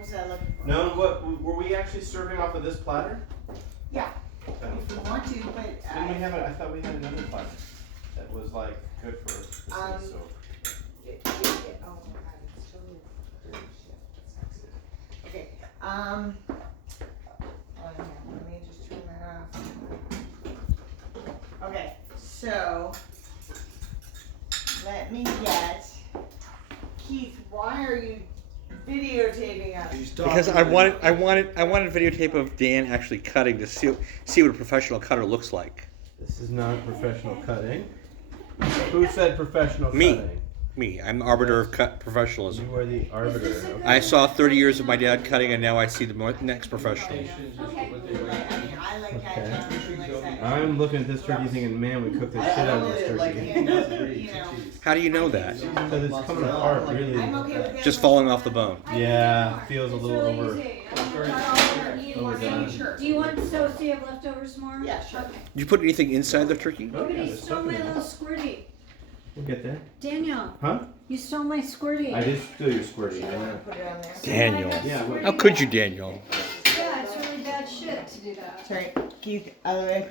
was I looking for? No, what were we actually serving off of this platter? Yeah, if you want to, but Didn't we have I thought we had another platter that was like good for this soap. oh my god, it's totally dirty shit. That's not good. Okay, hold on here, let me just turn that off. Okay, so let me get Keith. Why are you videotaping us? Because I wanted a videotape of Dan actually cutting to see what a professional cutter looks like. This is not professional cutting. Who said professional Me. cutting? Me, I'm the arbiter of cut professionalism. You are the arbiter. Okay. I saw 30 years of my dad cutting, and now I see the next professional. I mean, I like that. Okay. Jonathan likes that. I'm looking at this turkey thinking, man, we cooked the shit out of this turkey. You know, How do you know that? Because it's coming apart really. I'm okay with that. Just falling off the bone. Yeah, feels a It's little really over. easy. Overdone. Sure. Do you want so you have leftovers more? Yeah, sure. Okay. Did you put anything inside the turkey? Oh, yeah, Nobody there's stole something my in little it. squirty. We'll get there. Daniel, Huh? you stole my squirty. I did steal your squirty. I I'm gonna know. put it on there. Daniel. Yeah. How could you, Daniel? Yeah, it's really bad shit to do that. Sorry, Keith, other way.